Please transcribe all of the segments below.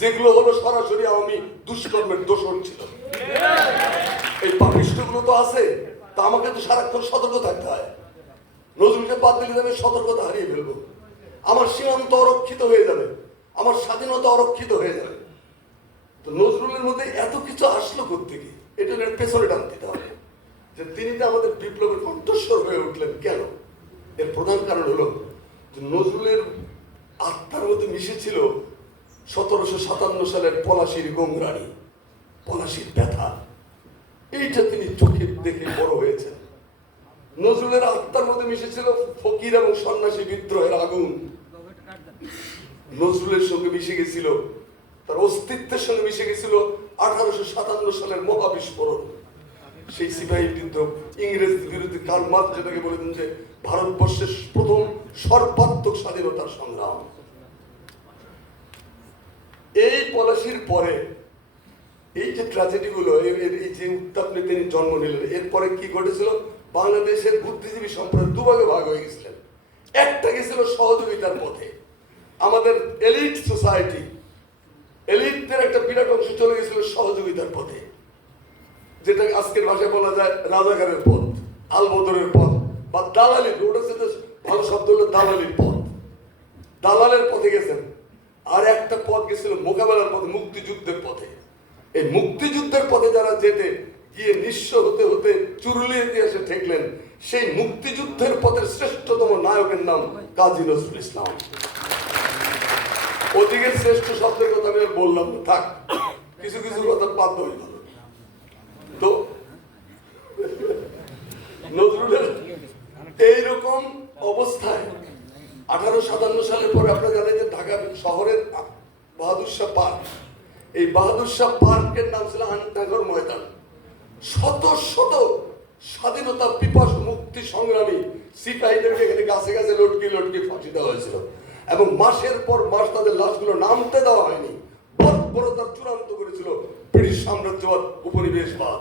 যেগুলো হলো সরাসরি আমি দুষ্কর্মের দোষণ ছিল। এই পাপিষ্টগুলো তো আছে, তা আমাকে তো সারাক্ষণ সতর্ক থাকতে হয়। নজরুলকে বাদ দিলে আমি সতর্কতা হারিয়ে ফেলব। আমার সীমান্ত অরক্ষিত হয়ে যাবে, আমার স্বাধীনতা অরক্ষিত হয়ে যাবে। তো নজরুলের মধ্যে এত কিছু আসলো কোথেকে এটা পেছনে টান দিতে হবে। যে তিনি তো আমাদের বিপ্লবের কণ্ঠস্বর হয়ে উঠলেন কেন? এর প্রধান কারণ হলো যে নজরুলের আত্মার মধ্যে মিশেছিল সতেরোশো সাতান্ন সালের পলাশির গঙ্গরানি, পলাশির ব্যথা। এইটা তিনি চোখে দেখে বড় হয়েছেন। নজরুলের আত্মার মধ্যে মিশেছিল ফকির এবং সন্ন্যাসী বিদ্রোহের আগুন। নজরুলের সঙ্গে মিশে গেছিল, তার অস্তিত্বের সঙ্গে মিশে গেছিল আঠারোশো সাতান্ন সালের মহাবিস্ফোরণ। সেই সিপাহী বিদ্রোহ ইংরেজদের বিরুদ্ধে কাল মার্চ যেটাকে বলেছেন যে, ভারতবর্ষের প্রথম সর্বাত্মক স্বাধীনতার সংগ্রাম। এই পলাশির পরে, এই যে ট্র্যাজেডি গুলো, এই- যে উত্তাপ নিয়ে তিনি জন্ম নিলেন, এরপরে কি ঘটেছিল? বাংলাদেশের বুদ্ধিজীবী সম্প্রদায় দুভাগে ভাগ হয়ে গেছিলেন। একটা গেছিল সহযোগিতার পথে। আমাদের এলিট সোসাইটি এলিটদের একটা বিরাট অংশ চলে গেছিল সহযোগিতার পথে। যেটা আজকের ভাষায় বলা যায় রাজাকারের পথ, আলবদরের পথ, বা দালালির, ওটা সাথে ভালো শব্দ হলো দালালির পথ। দালালের পথে গেছেন। আর একটা পথ গেছিল মোকাবেলার পথে, মুক্তিযুদ্ধের পথে। এই মুক্তিযুদ্ধের পথে যারা যেতে, গিয়ে নিঃস্ব হতে হতে চুরুলিয়ে ইতিহাসে ঠেকলেন, সেই মুক্তিযুদ্ধের পথের শ্রেষ্ঠতম নায়কের নাম কাজী নজরুল ইসলাম। ওদিকের শ্রেষ্ঠ শব্দের কথা আমি বললাম থাক, কিছু কিছু কথা বাধ্য গেল তো, নজরুলের এইরকম অবস্থায় আঠারো সাতান্ন সালের পরে আপনারা জানেন যে ঢাকা শহরের বাহাদুর শাহ পার্ক। এই বাহাদুর শাহ পার্কের নাম ছিল আন্তাগর ময়দান। শত শত স্বাধীনতা, পিপাস, মুক্তি, সংগ্রামী সিপাহীদেরকে এখানে গাছে গাছে লটকি লটকি ফাঁসি দেওয়া হয়েছিল। এবং মাসের পর মাস তাদের লাশগুলো নামতে দেওয়া হয়নি। বর্বরতার চূড়ান্ত করেছিল ব্রিটিশ সাম্রাজ্যবাদ উপনিবেশবাদ।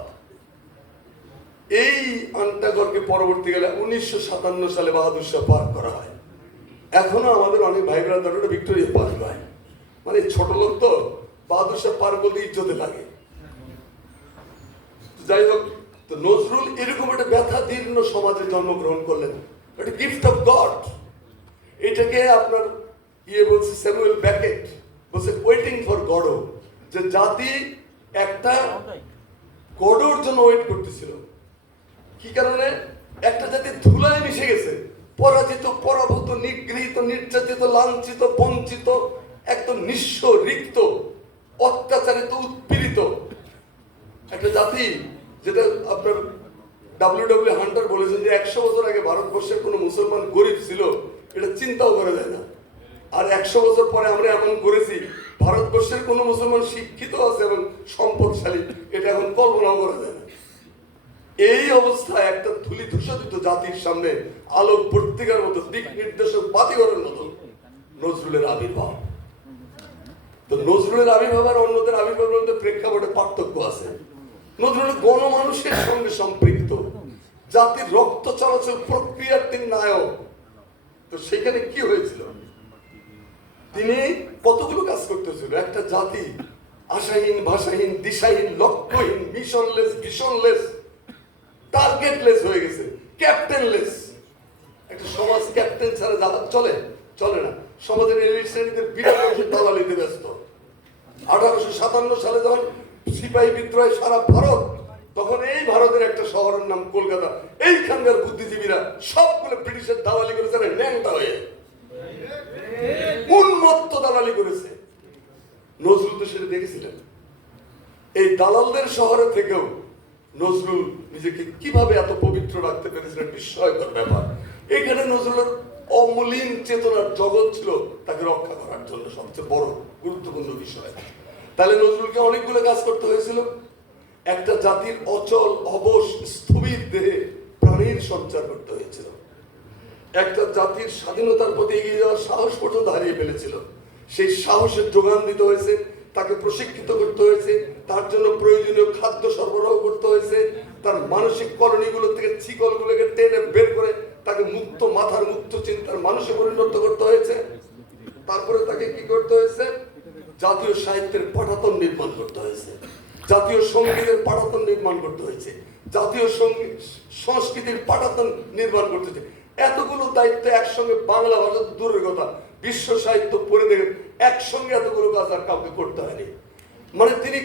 এই আন্টাগরকে পরবর্তীকালে উনিশশো সাতান্ন সালে বাহাদুর শাহ পার্ক করা হয়। এখনও আমাদের অনেক ভাই ব্রাদার ওটা ভিক্টোরিয়া পার্ক হয়। মানে ছোট লোক তো বাহাদুর পার্ক বলতে ইজ্জতে লাগে। যাই হোক, তো নজরুল এরকম একটা ব্যথা দীর্ণ সমাজে জন্মগ্রহণ করলেন। একটা গিফট অফ গড এটাকে আপনার ইয়ে বলছে স্যামুয়েল ব্যাকেট। বলছে ওয়েটিং ফর গডো। যে জাতি একটা গডোর জন্য ওয়েট করতেছিল। কি কারণে? একটা জাতি ধুলায় মিশে গেছে। পরাজিত, পরাভূত, নিগৃহীত, নির্যাতিত, লাঞ্ছিত, বঞ্চিত, একদম নিঃস্ব, রিক্ত, অত্যাচারিত, উৎপীড়িত একটা জাতি যেটা আপনার ডাব্লিউ ডাব্লিউ হান্টার বলেছেন যে একশো বছর আগে ভারতবর্ষের কোনো মুসলমান গরিব ছিল, এটা চিন্তাও করা যায় না। আর একশো বছর পরে আমরা এমন করেছি, ভারতবর্ষের কোনো মুসলমান শিক্ষিত আছে এবং সম্পদশালী, এটা এখন কল্পনাও করা যায় এই অবস্থায় একটা ধুলি ধূসরিত জাতির সামনে আলোক পত্রিকার মতো দিক নির্দেশক বাতিঘরের মতো নজরুলের আবির্ভাব। তো নজরুলের আবির্ভাব আর অন্যদের আবির্ভাবের মধ্যে প্রেক্ষাপটে পার্থক্য আছে। নজরুল গণমানুষের সঙ্গে সম্পৃক্ত। জাতির রক্ত চলাচল প্রক্রিয়ার তিনি নায়ক। তো সেখানে কি হয়েছিল? তিনি কতগুলো কাজ করতেছিল? একটা জাতি আশাহীন, ভাষাহীন, দিশাহীন, লক্ষ্যহীন, মিশনলেস ভিশনলেস টার্গেটলেস হয়ে গেছে ক্যাপ্টেনলেস একটা সমাজ ক্যাপ্টেন ছাড়া জাহাজ চলে চলে না। সমাজের এলিট শ্রেণীদের বিরাট অংশ দালালিতে ব্যস্ত। আঠারোশো সাতান্ন সালে যখন সিপাহী বিদ্রোহে সারা ভারত, তখন এই ভারতের একটা শহরের নাম কলকাতা। এইখানকার বুদ্ধিজীবীরা সবগুলো ব্রিটিশের দালালি করেছে না ন্যাংটা হয়ে। উন্মত্ত দালালি করেছে। নজরুল তো সেটা দেখেছিলেন। এই দালালদের শহরে থেকেও নজরুল নিজেকে কীভাবে এত পবিত্র রাখতে পেরেছিলেন বিস্ময়কর ব্যাপার। এখানে নজরুলের অমলিন চেতনার জগৎ ছিল তাকে রক্ষা করার জন্য সবচেয়ে বড়, গুরুত্বপূর্ণ বিষয়। তাহলে নজরুলকে অনেকগুলো কাজ করতে হয়েছিল। একটা জাতির অচল, অবশ, স্থবির দেহে প্রাণীর সঞ্চার করতে হয়েছিল। একটা জাতির স্বাধীনতার প্রতি এগিয়ে যাওয়ার সাহস পর্যন্ত হারিয়ে ফেলেছিল। সেই সাহসের যোগান দিতে হয়েছে, তাকে প্রশিক্ষিত করতে হয়েছে, তার জন্য প্রয়োজনীয় খাদ্য সরবরাহ মানসিক কলোনিগুলো থেকে শিকলগুলোকে টেনে বের করে তাকে মুক্ত মাথার মুক্ত চিন্তার মানুষে পরিণত করতে হয়েছে। তারপরে তাকে কি করতে হয়েছে? জাতীয় সাহিত্যের পাঠাতন নির্মাণ করতে হয়েছে। জাতীয় সঙ্গীতের পাঠাতন নির্মাণ করতে হয়েছে। জাতীয় সংগীত সংস্কৃতির পাঠাতন নির্মাণ করতে হয়েছে। এতগুলো দায়িত্ব একসঙ্গে বাংলা ভাষা দূরের কথা। বিশ্ব সাহিত্য পড়ে দেখেন, একসঙ্গে এতগুলো কাজ আর কাউকে করতে হয়নি। মানে তিনি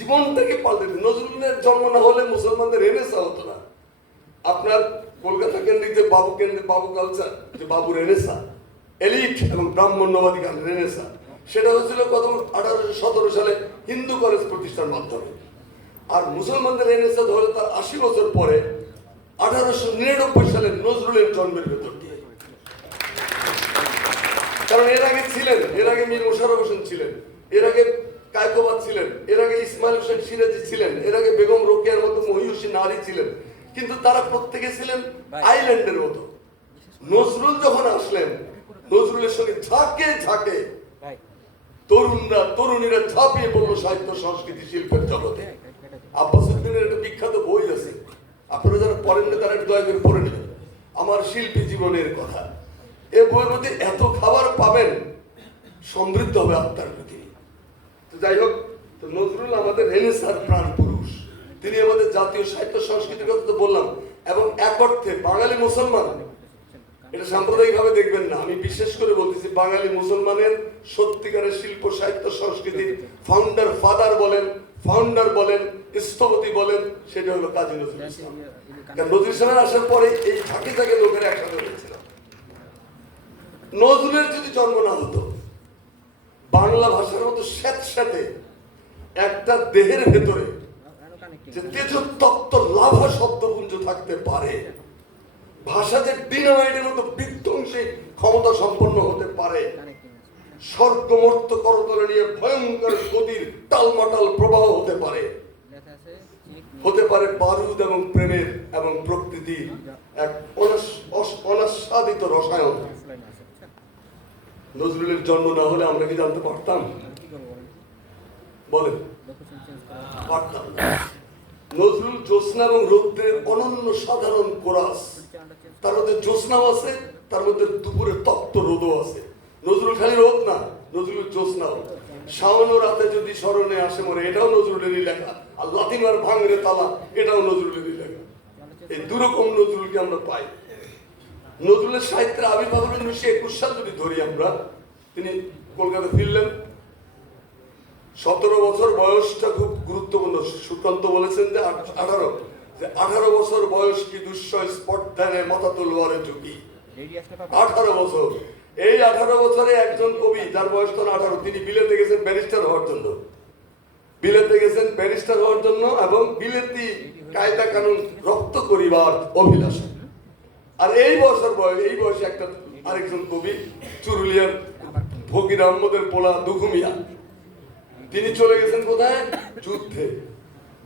জীবনটাকে পাল্টে দিন। নজরুলের জন্ম না হলে মুসলমানদের রেনেসা হতো না। আপনার কলকাতা কেন্দ্রিক যে বাবু কেন্দ্রিক বাবু কালচার যে বাবু রেনেসা এলিট এবং ব্রাহ্মণ্যবাদী গান রেনেসা সেটা হয়েছিল কত আঠারোশো সতেরো সালে হিন্দু কলেজ প্রতিষ্ঠার মাধ্যমে। আর মুসলমানদের রেনেসা হলো তার আশি বছর পরে আঠারোশো নিরানব্বই সালে নজরুলের জন্মের ভেতর দিয়ে। কারণ এর আগে ছিলেন, এর আগে মীর মোশাররফ হোসেন ছিলেন, এর আগে কায়কোবাদ ছিলেন। এর আগে ইসমাইল হোসেন সিরাজি ছিলেন। এর আগে বেগম রোকেয়ার মতো মহিউসি নারী ছিলেন। কিন্তু তারা প্রত্যেকে ছিলেন আইল্যান্ডের মতো। নজরুল যখন আসলেন নজরুলের সঙ্গে ঝাঁকে ঝাঁকে তরুণরা তরুণীরা ঝাঁপিয়ে পড়ল সাহিত্য সংস্কৃতি শিল্পের জগতে। আব্বাস উদ্দিনের একটা বিখ্যাত বই আছে। আপনারা যারা পড়েন না তারা একটু দয়া করে পড়ে নেবেন। আমার শিল্পী জীবনের কথা। এ বইয়ের মধ্যে এত খাবার পাবেন সমৃদ্ধ হবে আত্মার প্রতি। যাই হোক, তো নজরুল আমাদের রেনেসার প্রাণ পুরুষ। তিনি আমাদের জাতীয় সাহিত্য সংস্কৃতির কথা তো বললাম, এবং এক অর্থে বাঙালি মুসলমান। এটা সাম্প্রদায়িক ভাবে দেখবেন না, আমি বিশেষ করে বলতেছি বাঙালি মুসলমানের সত্যিকারের শিল্প, সাহিত্য সংস্কৃতির ফাউন্ডার ফাদার বলেন ফাউন্ডার বলেন, স্থপতি বলেন, সেটা হলো কাজী নজরুল ইসলাম। নজরুল ইসলামের আসার পরে এই ঝাঁকে ঝাঁকে লোকের একসাথে হয়েছিল নজরুলের যদি জন্ম না হতো বাংলা ভাষার মতো স্যাঁতস্যাঁতে একটা দেহের ভেতরে যে তেজতত্ত্ব লাভা শব্দপুঞ্জ থাকতে পারে। ভাষা যে ডিনামাইটের মতো বিধ্বংসী ক্ষমতা সম্পন্ন হতে পারে। স্বর্গমর্ত করতলে নিয়ে ভয়ঙ্কর গতির টালমাটাল প্রবাহ হতে পারে। হতে পারে বারুদ এবং প্রেমের এবং প্রকৃতির এক অনাস্বাদিত রসায়ন। নজরুলের জন্ম না হলে আমরা কি জানতে পারতাম? বলেন। পারতাম নজরুল জ্যোৎস্না এবং রৌদ্রের অনন্য সাধারণ কোরাস। তার মধ্যে জ্যোৎস্নাও আছে, তার মধ্যে দুপুরে তপ্ত রোদও আছে। নজরুল খালি রোদ না, নজরুল জ্যোৎস্নাও। শাওন রাতে যদি স্মরণে আসে মনে, এটাও নজরুলেরই লেখা। আর লাতিমার ভাঙরে তালা, এটাও নজরুলেরই লেখা। এই দুরকম নজরুলকে আমরা পাই। নজরুলের সাহিত্যের আবির্ভাব হলো উনিশশো একুশ সাল যদি ধরি আমরা, তিনি কলকাতা ফিরলেন। সতেরো বছর বয়সটা খুব গুরুত্বপূর্ণ। সুকান্ত বলেছেন যে আঠারো যে আঠারো বছর বয়স কি দুঃসয় স্পর্ধানে মাথা তুলবারে ঝুঁকি আঠারো বছর। এই আঠারো বছরে একজন কবি, যার বয়স তখন আঠারো, তিনি বিলেতে গেছেন ব্যারিস্টার হওয়ার জন্য। বিলেতে গেছেন ব্যারিস্টার হওয়ার জন্য এবং বিলেতি কায়দা কানুন রক্ত করিবার অভিলাষে। আর এই বছর বয়স এই বয়সে একটা আরেকজন কবি, চুরুলিয়ার ফকির আহমদের পোলা দুঘুমিয়া তিনি চলে গেছেন কোথায়? যুদ্ধে।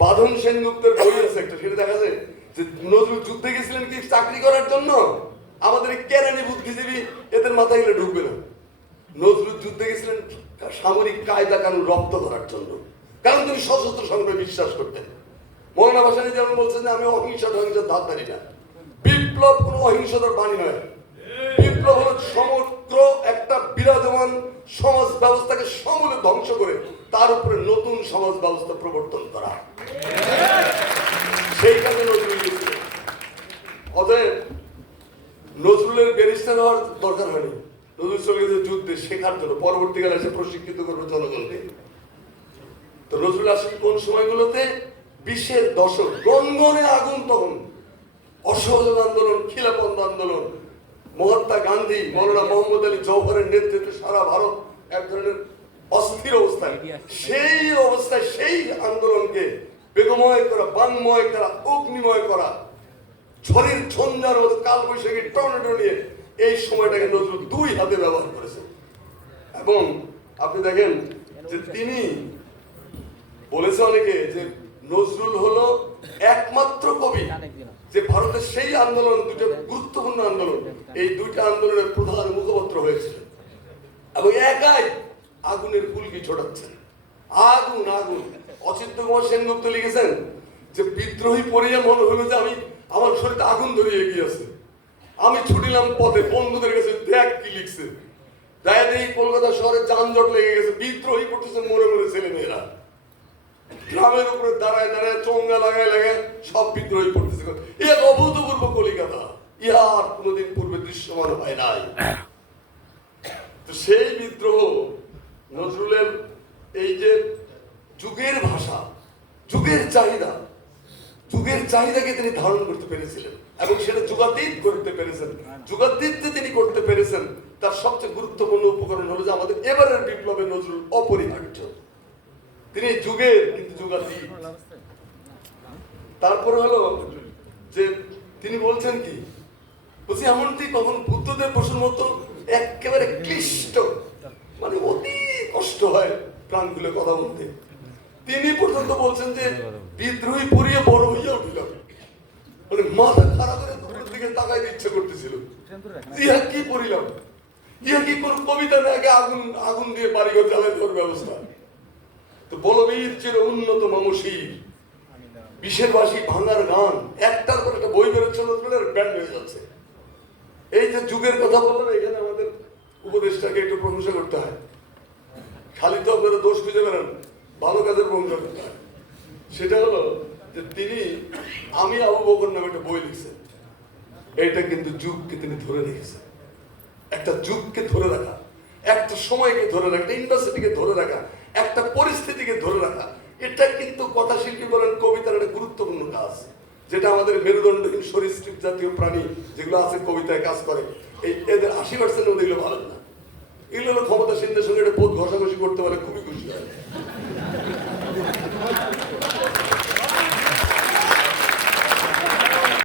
বাঁধন সেনগুপ্তের বই আছে একটা, সেটা দেখা যায়? যে নজরুল যুদ্ধে গেছিলেন কি চাকরি করার জন্য? আমাদের কেরানি বুদ্ধিজীবী, এদের মাথায় গেলে ঢুকবে না। নজরুল যুদ্ধে গেছিলেন সামরিক কায়দা কানুন রপ্ত করার জন্য। কারণ তিনি সশস্ত্র সংগ্রামে বিশ্বাস করতেন। মৌলানা ভাসানি যেমন বলছেন যে, আমি অহিংসা টহিংসার ধার ধারি না। বিপ্লব কোনো অহিংসতার বাণী নয়। বিপ্লব হল সমগ্র একটা বিরাজমান সমাজ ব্যবস্থাকে সমূলে ধ্বংস করে, তার উপরে নতুন সমাজ ব্যবস্থা প্রবর্তন করা। সেই কাজে নজরুল অতএব নজরুলের ব্যারিস্টার হওয়ার দরকার হয়নি। নজরুল চলে গেছে যুদ্ধে শেখার জন্য। পরবর্তীকালে এসে প্রশিক্ষিত করবে জনগণকে। তো নজরুল আসলে কোন সময়গুলোতে? বিশের দশক, গনগনে আগুন তখন। অসহযোগ আন্দোলন খিলাপন্থ আন্দোলন, মহাত্মা গান্ধী, মৌলানা মোহাম্মদ আলী জওহরের নেতৃত্বে সারা ভারত এক ধরনের অস্থির অবস্থায়। সেই অবস্থায় সেই আন্দোলনকে বেগময় করা, বাংময় করা, অগ্নিময় করা, ঝড়ের ঝঞ্ঝার মতো কাল বৈশাখী টর্নেডো নিয়ে এই সময়টাকে নজরুল দুই হাতে ব্যবহার করেছে। এবং আপনি দেখেন যে তিনি বলেছে অনেকে যে নজরুল হলো একমাত্র কবি। যে ভারতের সেই আন্দোলন দুটো গুরুত্বপূর্ণ আন্দোলন, এই দুইটা আন্দোলনের প্রধান মুখপত্র হয়েছিল এবং একাই আগুনের ফুলকি ছোটাচ্ছেন। আগুন আগুন। অচিন্ত কুমার সেনগুপ্ত লিখেছেন যে, বিদ্রোহী পড়িয়া মনে হলো যে আমি আমার শরীরে আগুন ধরিয়ে গিয়েছে আমি ছুটিলাম পথে, বন্ধুদের কাছে দেখ কি লিখছে। তাই এই কলকাতা শহরে যানজট লেগে গেছে। বিদ্রোহী করতেছে মরে মরে ছেলে মেয়েরা গ্রামের উপরে দাঁড়ায় দাঁড়ায় চঙ্গা লাগায় লাগায় সব বিদ্রোহী করতেছে এ অভূতপূর্ব কলিকাতা। ইহা আর কোনোদিন পূর্বে দৃশ্যমান হয় নাই। তো সেই বিদ্রোহ নজরুলের এই যে যুগের ভাষা, যুগের চাহিদা, যুগের চাহিদাকে তিনি ধারণ করতে পেরেছিলেন এবং সেটা যুগাতীত করতে পেরেছেন। যুগাতীত যে তিনি করতে পেরেছেন। তার সবচেয়ে গুরুত্বপূর্ণ উপকরণ হলো যে আমাদের এবারের বিপ্লবে নজরুল অপরিহার্য। তিনি যুগের, কিন্তু যুগাতীত তারপরে হলো যে তিনি বলছেন কি, বলছি, এমনটি কখন বুদ্ধদেব বসুর মতো একেবারে ক্লিষ্ট মানে অতি কষ্ট হয় প্রাণ খুলে কথা বলতে। তিনি পর্যন্ত বলছেন যে বিদ্রোহী পড়িয়ে বড় হইয়া উঠিলাম মানে মাথা খারাপ করে দুপুরের দিকে তাকাইতে ইচ্ছে করতেছিল। ইহা কি পড়িলাম? ইহা কি কোন কবিতা নাকি আগুন আগুন দিয়ে বাড়িঘর জ্বালাই দেওয়ার ব্যবস্থা? তো বলবীর চির উন্নত মামসির বিশের বাসী ভাঙার গান। একটার পর একটা বই বেরোচ্ছে ব্যান্ড হয়ে যাচ্ছে। এই যে যুগের কথা বললাম, এখানে আমাদের উপদেশটাকে একটু প্রশংসা করতে হয়। খালি তো আপনারা দোষ খুঁজে বেড়ান ভালো কাজের প্রশংসা করতে হয়। সেটা হলো যে তিনি আমি আবু বকর নামে একটা বই লিখছেন। এটা কিন্তু যুগকে তিনি ধরে রেখেছেন। একটা যুগকে ধরে রাখা, একটা সময়কে ধরে রাখা, একটা ইউনিভার্সিটিকে ধরে রাখা একটা পরিস্থিতিকে ধরে রাখা এটা কিন্তু কথা শিল্পী বলেন, কবিতার একটা গুরুত্বপূর্ণ কাজ, যেটা আমাদের মেরুদণ্ডহীন সরীসৃপ জাতীয় প্রাণী যেগুলো আছে কবিতায় কাজ করে। এই এদের আশি পার্সেন্ট মধ্যে এগুলো ভালো না। এগুলো হলো ক্ষমতাসীনদের সঙ্গে একটা বোধ ঘষাঘষি করতে পারে খুবই খুশি হয়।